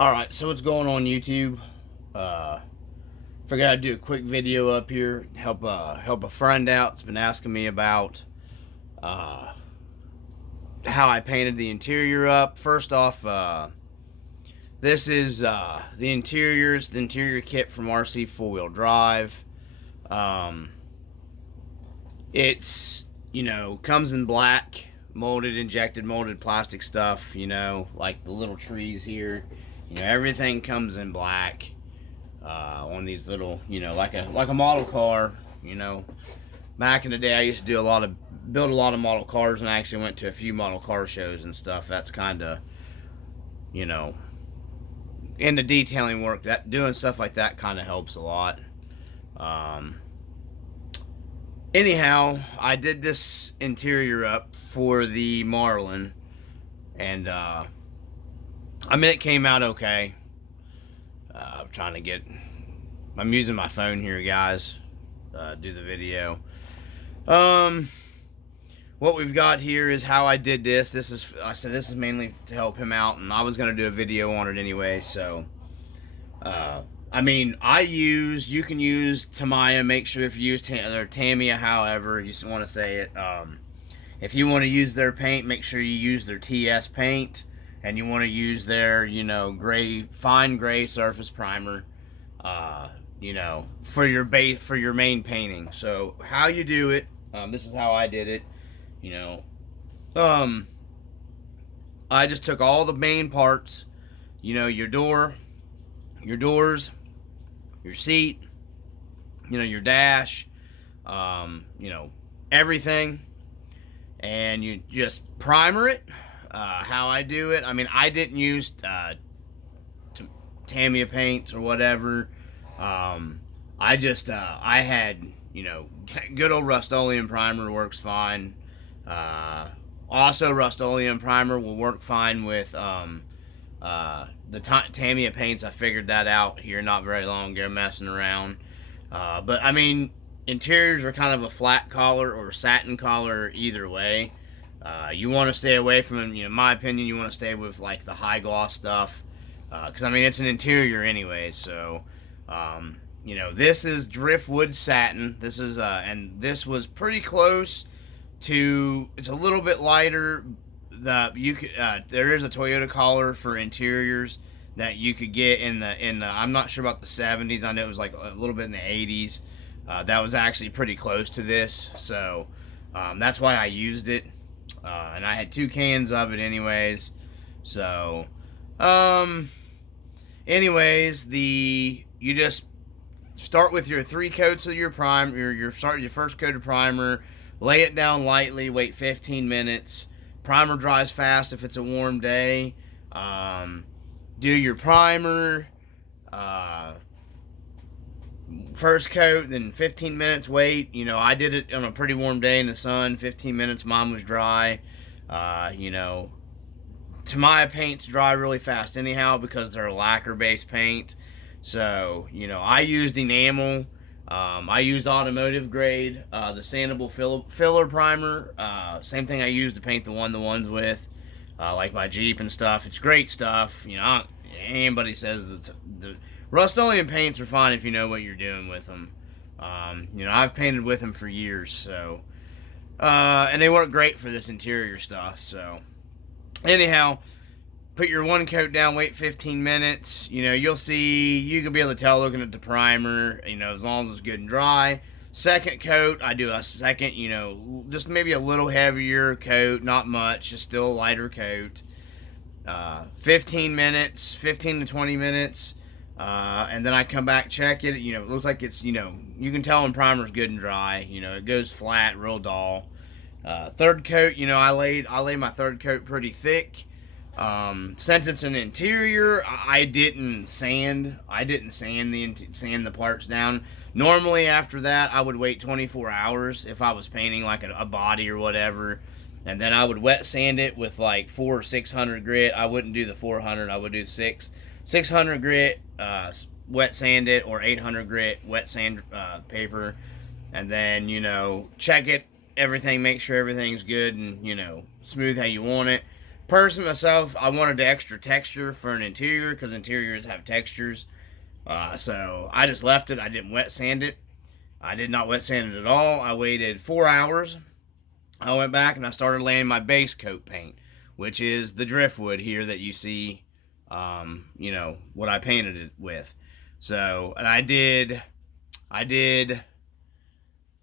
Alright, so what's going on YouTube? Figured I'd do a quick video up here, help a friend out. It's been asking me about how I painted the interior up. First off, this is the interior kit from RC4WD Drive. It's, comes in black, injected molded plastic stuff, like the little trees here. Everything comes in black on these little, like a model car. Back in the day, I used to build a lot of model cars, and I actually went to a few model car shows and stuff. That's kind of, in the detailing work, that doing stuff like that kind of helps a lot. Anyhow, I did this interior up for the Marlin, and it came out okay. I'm using my phone here, guys, do the video. What we've got here is how I did this. This is mainly to help him out, and I was going to do a video on it anyway, so, you can use Tamiya. Make sure if you use Tamiya, however you want to say it. If you want to use their paint, make sure you use their TS paint, and you want to use their, fine gray surface primer, for your main painting. So how you do it, this is how I did it. I just took all the main parts, your doors, your seat, your dash, everything, and you just primer it. How I do it, I didn't use Tamiya paints or whatever. I had, good old Rust-Oleum primer works fine. Also, Rust-Oleum primer will work fine with the Tamiya paints. I figured that out here not very long ago, messing around. But interiors are kind of a flat collar or satin collar either way. You want to stay away from them. In my opinion, you want to stay with like the high gloss stuff, because it's an interior anyway. So, this is driftwood satin. This is and this was pretty close to. It's a little bit lighter. There is a Toyota collar for interiors that you could get in the. I'm not sure about the 70s. I know it was like a little bit in the 80s. That was actually pretty close to this. So that's why I used it. And I had 2 cans of it anyways. So, you just start with your 3 coats of your primer, your first coat of primer, lay it down lightly, wait 15 minutes. Primer dries fast if it's a warm day. Do your primer, first coat, then 15 minutes wait. I did it on a pretty warm day in the sun. 15 minutes, mine was dry. Tamiya paints dry really fast anyhow because they're a lacquer based paint. So I used enamel. I used automotive grade, the sandable filler primer. Same thing I used to paint the ones with, like my Jeep and stuff. It's great stuff. Anybody says that the Rust-Oleum paints are fine if you know what you're doing with them. I've painted with them for years, so and they work great for this interior stuff. So anyhow, put your 1 coat down, wait 15 minutes. You can be able to tell looking at the primer, as long as it's good and dry. Second coat, I do a second, just maybe a little heavier coat, not much, just still a lighter coat. 15 to 20 minutes. And then I come back, check it. It looks like it's, you can tell when primer's good and dry. It goes flat, real dull. Third coat, I lay my third coat pretty thick. Since it's an interior, I didn't sand the parts down. Normally after that, I would wait 24 hours if I was painting like a body or whatever. And then I would wet sand it with like 400 or 600 grit. I wouldn't do the 400, I would do 600 grit, wet sand it, or 800 grit wet sand paper, and then check it, everything, make sure everything's good and smooth how you want it. Personally, myself, I wanted the extra texture for an interior because interiors have textures. So I just left it. I didn't wet sand it. I did not wet sand it at all. I waited 4 hours. I went back and I started laying my base coat paint, which is the driftwood here that you see, you know, what I painted it with. So, and I did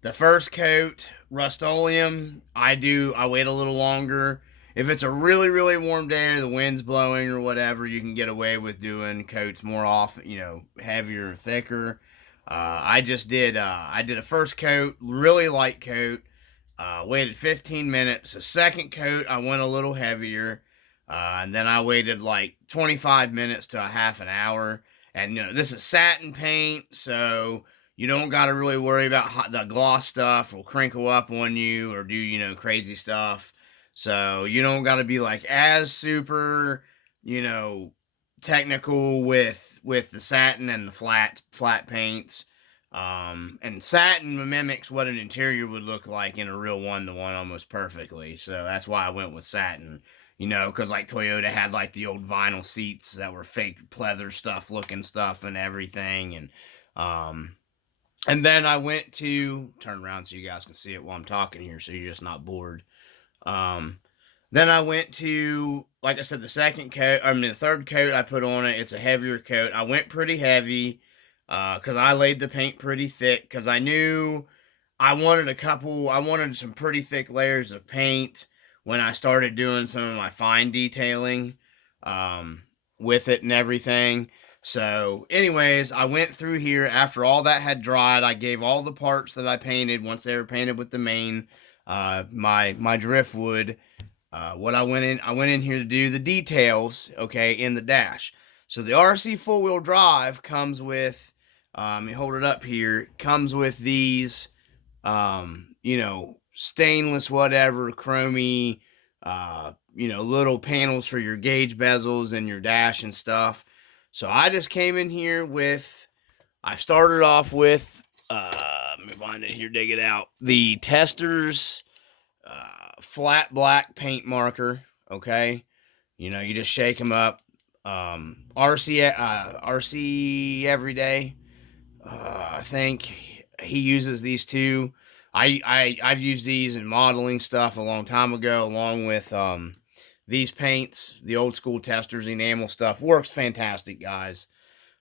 the first coat, Rust-Oleum. I wait a little longer. If it's a really, really warm day or the wind's blowing or whatever, you can get away with doing coats more often, you know, heavier, thicker. I did a first coat, really light coat. Waited 15 minutes. The second coat, I went a little heavier. And then I waited like 25 minutes to a half an hour. And, you know, this is satin paint, so you don't got to really worry about the gloss stuff will crinkle up on you or do, you know, crazy stuff. So you don't got to be like as super, you know, technical with the satin and the flat paints. And satin mimics what an interior would look like in a real one-to-one almost perfectly. So that's why I went with satin. You know, because like Toyota had like the old vinyl seats that were fake pleather stuff looking stuff and everything. And then I went to turn around so you guys can see it while I'm talking here, so you're just not bored. Then I went to, like I said, the third coat I put on it. It's a heavier coat. I went pretty heavy because I laid the paint pretty thick because I knew I wanted some pretty thick layers of paint when I started doing some of my fine detailing with it and everything. So anyways, I went through here after all that had dried. I gave all the parts that I painted once they were painted with the main, my driftwood. I went in here to do the details, okay, in the dash. So the RC 4-wheel drive comes with, let me hold it up here, comes with these, you know, stainless whatever, chromy, you know, little panels for your gauge bezels and your dash and stuff. So I just came in here with, I started off with, let me find it here, dig it out, the Testors flat black paint marker, okay? You know, you just shake them up. RC everyday, I think he uses these too. I've used these in modeling stuff a long time ago, along with these paints, the old school Testors enamel stuff. Works fantastic, guys.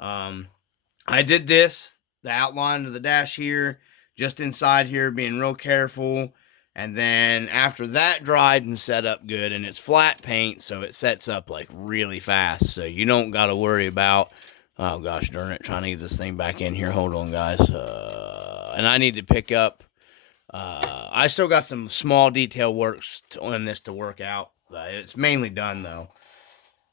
I did this, the outline of the dash here, just inside here, being real careful. And then after that dried and set up good, and it's flat paint, so it sets up like really fast. So you don't got to worry about, oh gosh darn it, trying to get this thing back in here. Hold on, guys. And I need to pick up, I still got some small detail works on this to work out. It's mainly done though.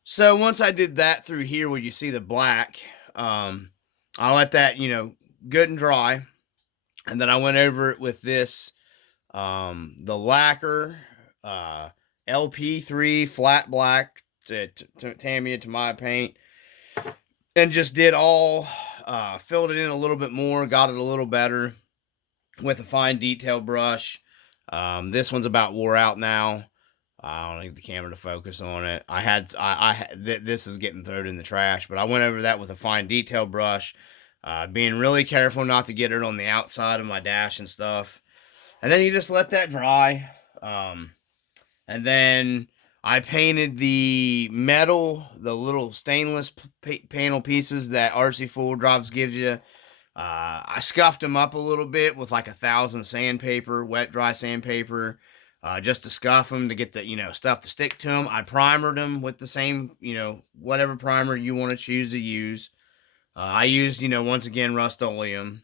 So once I did that through here where you see the black, I let that, you know, good and dry. And then I went over it with this, the lacquer, LP3 flat black to Tamiya to my paint, and just did all, filled it in a little bit more, got it a little better with a fine detail brush. This one's about wore out now. I don't need the camera to focus on it. This is getting thrown in the trash, but I went over that with a fine detail brush, being really careful not to get it on the outside of my dash and stuff. And then you just let that dry. And then I painted the metal, the little stainless panel pieces that RC 4-wheel drives gives you. I scuffed them up a little bit with like 1,000 sandpaper, wet dry sandpaper, just to scuff them to get the, you know, stuff to stick to them. I primered them with the same, you know, whatever primer you want to choose to use. I used, you know, once again, Rust-Oleum.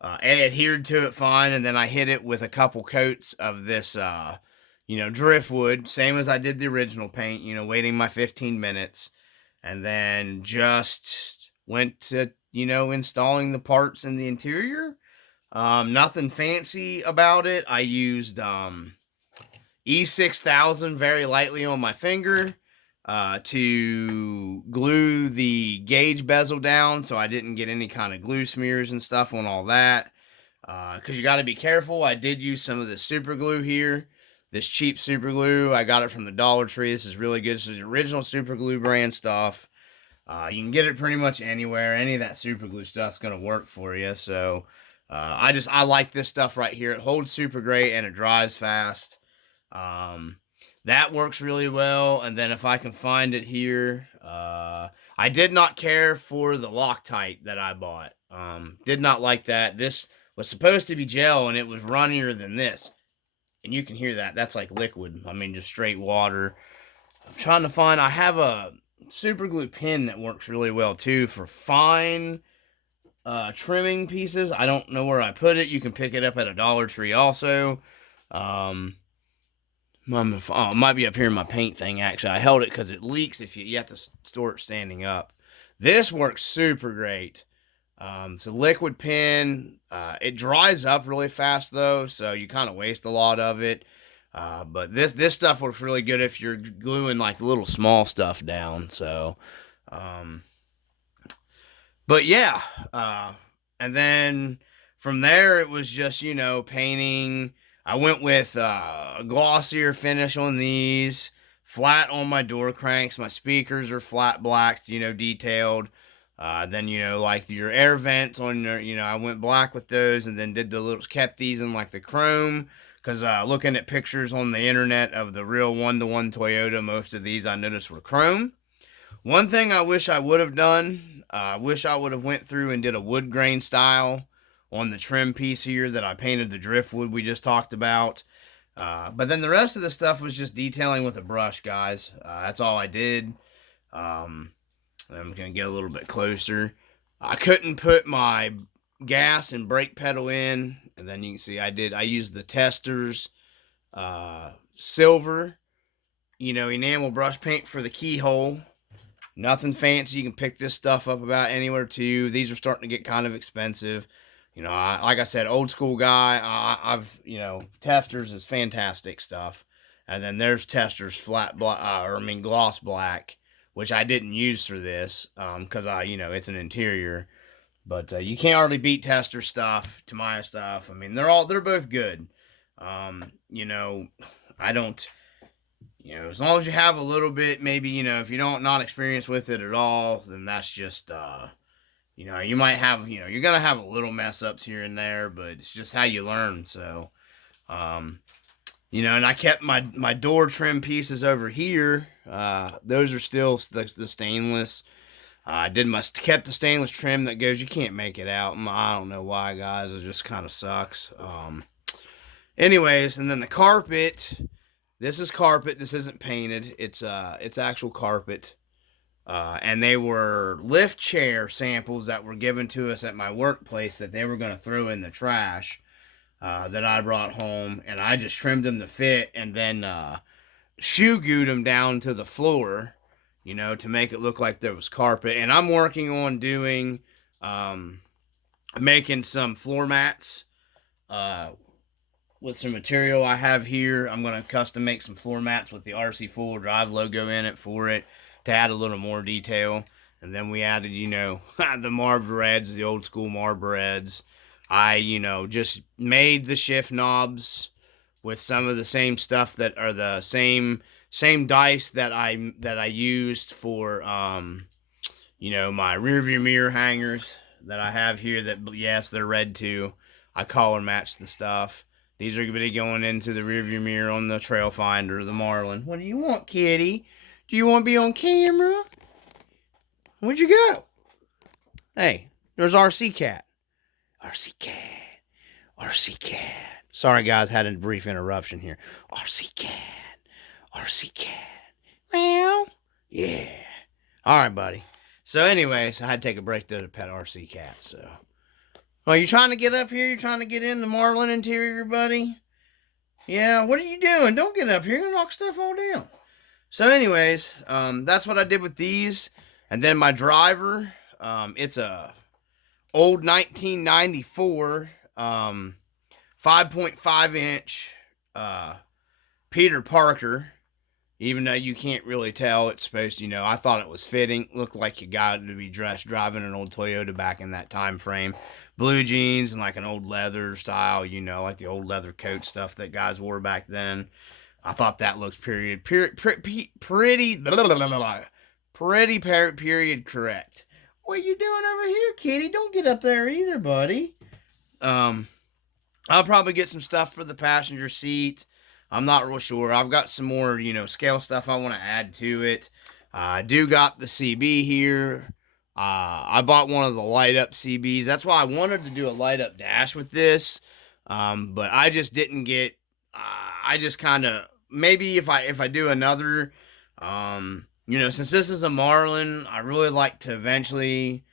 And adhered to it fine, and then I hit it with a couple coats of this, you know, driftwood, same as I did the original paint, you know, waiting my 15 minutes, and then just went to, you know, installing the parts in the interior. Nothing fancy about it. I used E6000 very lightly on my finger to glue the gauge bezel down so I didn't get any kind of glue smears and stuff on all that. Because you got to be careful. I did use some of the super glue here. this cheap super glue. I got it from the Dollar Tree. This is really good. This is the original super glue brand stuff. You can get it pretty much anywhere. Any of that super glue stuff's going to work for you. So I like this stuff right here. It holds super great and it dries fast. That works really well. And then if I can find it here, I did not care for the Loctite that I bought. Did not like that. This was supposed to be gel and it was runnier than this. And you can hear that. That's like liquid. I mean, just straight water. I'm trying to find, I have a super glue pen that works really well too for fine trimming pieces. I don't know where I put it. You can pick it up at a Dollar Tree also. It might be up here in my paint thing, actually. I held it because it leaks if you have to store it standing up. This works super great. It's a liquid pen. It dries up really fast, though, so you kind of waste a lot of it. But this stuff works really good if you're gluing, like, little small stuff down. So, but, yeah. And then from there, it was just, painting. I went with a glossier finish on these, flat on my door cranks. My speakers are flat black, detailed. Then, like your air vents on your, I went black with those and then kept these in like the chrome. Because looking at pictures on the internet of the real one-to-one Toyota, most of these I noticed were chrome. One thing I wish I would have done, I wish I would have went through and did a wood grain style on the trim piece here that I painted the driftwood we just talked about. But then the rest of the stuff was just detailing with a brush, guys. That's all I did. I'm going to get a little bit closer. I couldn't put my gas and brake pedal in. And then you can see I used the Testors silver, enamel brush paint for the keyhole. Nothing fancy. You can pick this stuff up about anywhere too. These are starting to get kind of expensive. Like I said, old school guy. Testors is fantastic stuff. And then there's Testors flat black, gloss black, which I didn't use for this because it's an interior. But you can't hardly beat Tester stuff, Tamiya stuff. I mean, they're both good. I don't, as long as you have a little bit, maybe, if you don't not experienced with it at all, then that's just, you might have, you're going to have a little mess ups here and there, but it's just how you learn. So, and I kept my door trim pieces over here. Those are still the stainless. I kept the stainless trim that goes, you can't make it out. I don't know why, guys. It just kind of sucks. Anyways, and then the carpet. This is carpet. This isn't painted. It's actual carpet. And they were lift chair samples that were given to us at my workplace that they were going to throw in the trash that I brought home. And I just trimmed them to fit and then shoe glued them down to the floor, to make it look like there was carpet. And I'm working on doing, making some floor mats with some material I have here. I'm going to custom make some floor mats with the RC4WD Drive logo in it for it to add a little more detail. And then we added, the Marb Reds, the old school Marb Reds. I, just made the shift knobs with some of the same stuff that are the same dice that I used for, my rear view mirror hangers that I have here that, yes, they're red too. I color matched the stuff. These are going to be going into the rear view mirror on the Trailfinder, the Marlin. What do you want, kitty? Do you want to be on camera? Where'd you go? Hey, there's RC Cat. RC Cat. RC Cat. Sorry, guys, had a brief interruption here. RC Cat. RC Cat. Meow. Yeah. All right, buddy. So, anyways, I had to take a break to pet RC Cat, so. Well, you trying to get up here? You trying to get in the Marlin interior, buddy? Yeah, what are you doing? Don't get up here. You're going to knock stuff all down. So, anyways, that's what I did with these. And then my driver, it's a old 1994 5.5 inch Peter Parker. even though you can't really tell. It's supposed to, I thought it was fitting. Looked like you got to be dressed driving an old Toyota back in that time frame. Blue jeans and like an old leather style, like the old leather coat stuff that guys wore back then. I thought that looked pretty correct. What you doing over here, kitty? Don't get up there either, buddy. I'll probably get some stuff for the passenger seat. I'm not real sure. I've got some more, scale stuff I want to add to it. I do got the CB here. I bought one of the light up CBs. That's why I wanted to do a light up dash with this. But I just didn't get, I just kind of, maybe if I do another, since this is a Marlin, I really like to eventually,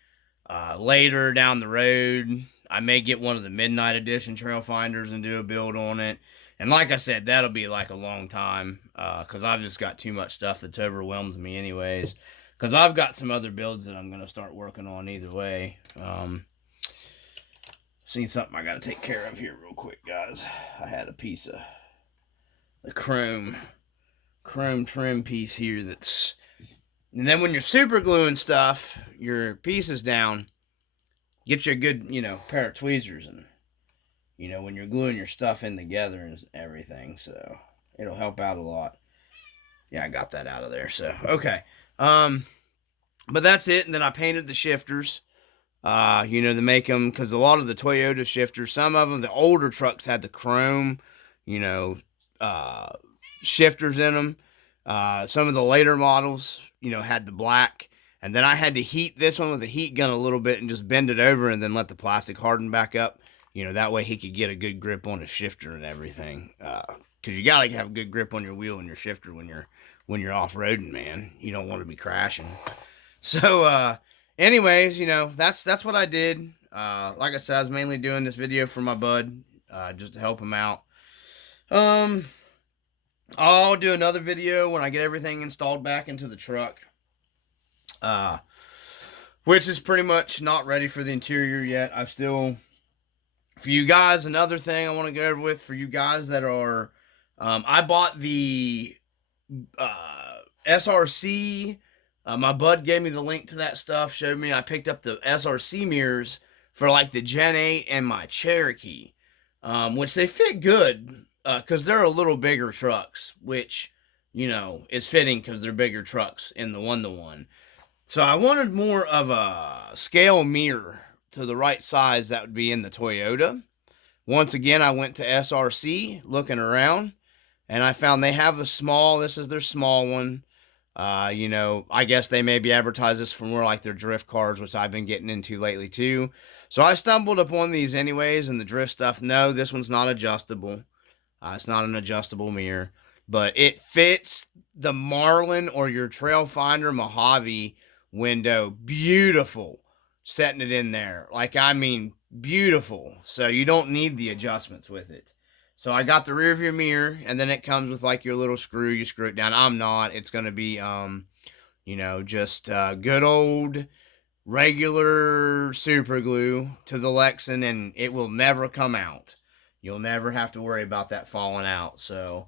later down the road, I may get one of the Midnight Edition Trailfinders and do a build on it. And like I said, that'll be like a long time, because I've just got too much stuff that's overwhelms me anyways. Because I've got some other builds that I'm going to start working on either way. Seen something I got to take care of here real quick, guys. I had a piece of the chrome trim piece here that's... And then when you're super gluing stuff, your pieces down, get you a good, pair of tweezers and, when you're gluing your stuff in together and everything. So it'll help out a lot. Yeah, I got that out of there. So, okay. But that's it. And then I painted the shifters, to make them, because a lot of the Toyota shifters, some of them, the older trucks had the chrome, shifters in them. Some of the later models, had the black. And then I had to heat this one with a heat gun a little bit and just bend it over and then let the plastic harden back up. That way he could get a good grip on the shifter and everything. Because you got to have a good grip on your wheel and your shifter when you're off-roading, man. You don't want to be crashing. So, anyways, that's what I did. Like I said, I was mainly doing this video for my bud, just to help him out. I'll do another video when I get everything installed back into the truck. Which is pretty much not ready for the interior yet. I've still, for you guys, another thing I want to go over with for you guys that are, I bought the, SRC, my bud gave me the link to that stuff, showed me, I picked up the SRC mirrors for like the Gen 8 and my Cherokee, which they fit good, cause they're a little bigger trucks, which, is fitting cause they're bigger trucks in the 1-to-1. So I wanted more of a scale mirror to the right size that would be in the Toyota. Once again, I went to SRC looking around, and I found they have the small. This is their small one. I guess they maybe advertise this for more like their drift cars, which I've been getting into lately too. So I stumbled upon these anyways, and the drift stuff. No, this one's not adjustable. It's not an adjustable mirror, but it fits the Marlin or your Trailfinder Mojave window. Beautiful. Setting it in there. Like, I mean, beautiful. So you don't need the adjustments with it. So I got the rear view mirror, and then it comes with like your little screw. You screw it down. I'm not. It's going to be, just good old regular super glue to the Lexan, and it will never come out. You'll never have to worry about that falling out. So,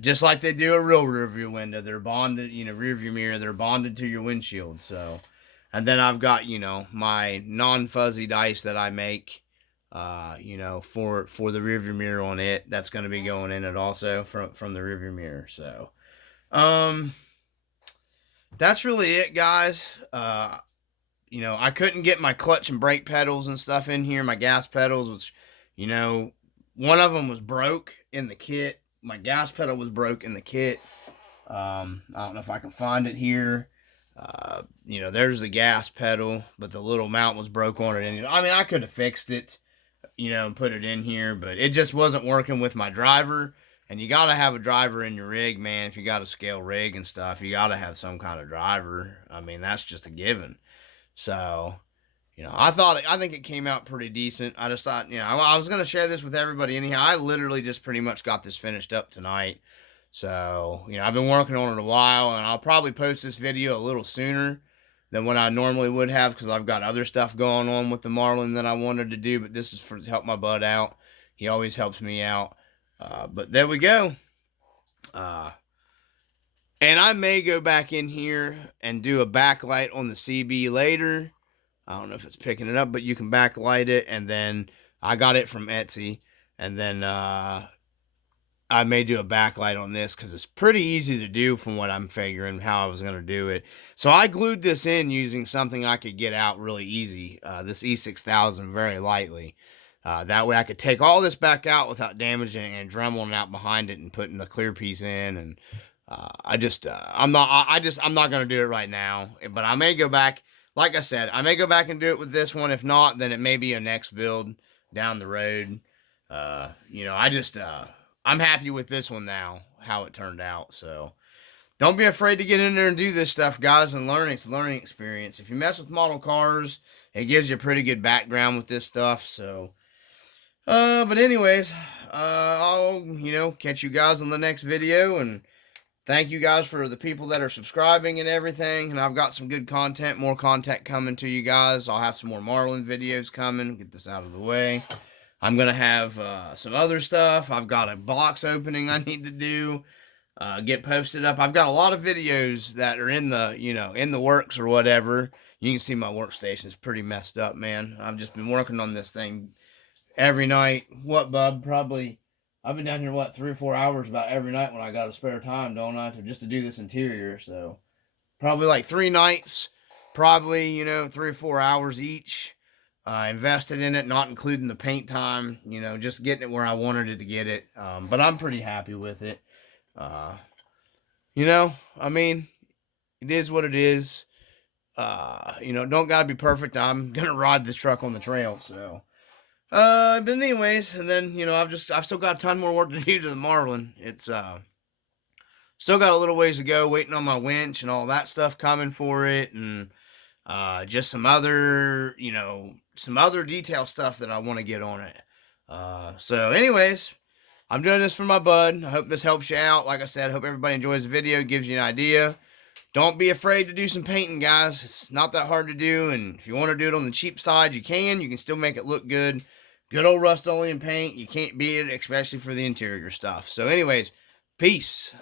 just like they do a real rear view window, they're bonded, rear view mirror, they're bonded to your windshield. So, and then I've got, my non-fuzzy dice that I make, for the rear view mirror on it. That's going to be going in it also from the rear view mirror. So, that's really it, guys. I couldn't get my clutch and brake pedals and stuff in here. My gas pedals, which, one of them was broke in the kit. My gas pedal was broke in the kit. I don't know if I can find it here. There's the gas pedal, but the little mount was broke on it. I mean, I could have fixed it, and put it in here, but it just wasn't working with my driver. And you got to have a driver in your rig, man. If you got a scale rig and stuff, you got to have some kind of driver. I mean, that's just a given. So, I think it came out pretty decent. I just thought, I was going to share this with everybody anyhow. I literally just pretty much got this finished up tonight. So, I've been working on it a while, and I'll probably post this video a little sooner than what I normally would have, because I've got other stuff going on with the Marlin that I wanted to do, but this is to help my bud out. He always helps me out. But there we go. And I may go back in here and do a backlight on the CB later. I don't know if it's picking it up, but you can backlight it. And then I got it from Etsy. And then I may do a backlight on this because it's pretty easy to do from what I'm figuring how I was going to do it. So I glued this in using something I could get out really easy, this E6000 very lightly. That way I could take all this back out without damaging it and dremeling out behind it and putting the clear piece in. And I'm not going to do it right now, but I may go back. Like I said, I may go back and do it with this one. If not, then it may be a next build down the road. I'm happy with this one now, how it turned out. So don't be afraid to get in there and do this stuff, guys, and learn. It's a learning experience. If you mess with model cars, it gives you a pretty good background with this stuff. So, but anyways, I'll, catch you guys on the next video, and thank you guys for the people that are subscribing and everything. And I've got some good content, more content coming to you guys. I'll have some more Marlin videos coming. Get this out of the way. I'm going to have some other stuff. I've got a box opening I need to do, get posted up. I've got a lot of videos that are in the works or whatever. You can see my workstation is pretty messed up, man. I've just been working on this thing every night. What, bub? Probably, I've been down here, 3 or 4 hours about every night when I got a spare time, don't I, just to do this interior. So probably like 3 nights, probably, 3 or 4 hours each. Invested in it, not including the paint time, just getting it where I wanted it to get it. But I'm pretty happy with it. It is what it is. Don't gotta be perfect. I'm gonna ride this truck on the trail, so. But anyways, and then, I've still got a ton more work to do to the Marlin. It's, still got a little ways to go, waiting on my winch and all that stuff coming for it, and, just some other detail stuff that I want to get on it. So anyways, I'm doing this for my bud. I hope this helps you out. Like I said, I hope everybody enjoys the video, gives you an idea. Don't be afraid to do some painting, guys. It's not that hard to do, and if you want to do it on the cheap side, you can. You can still make it look good. Good old Rust-Oleum paint. You can't beat it, especially for the interior stuff. So anyways, peace.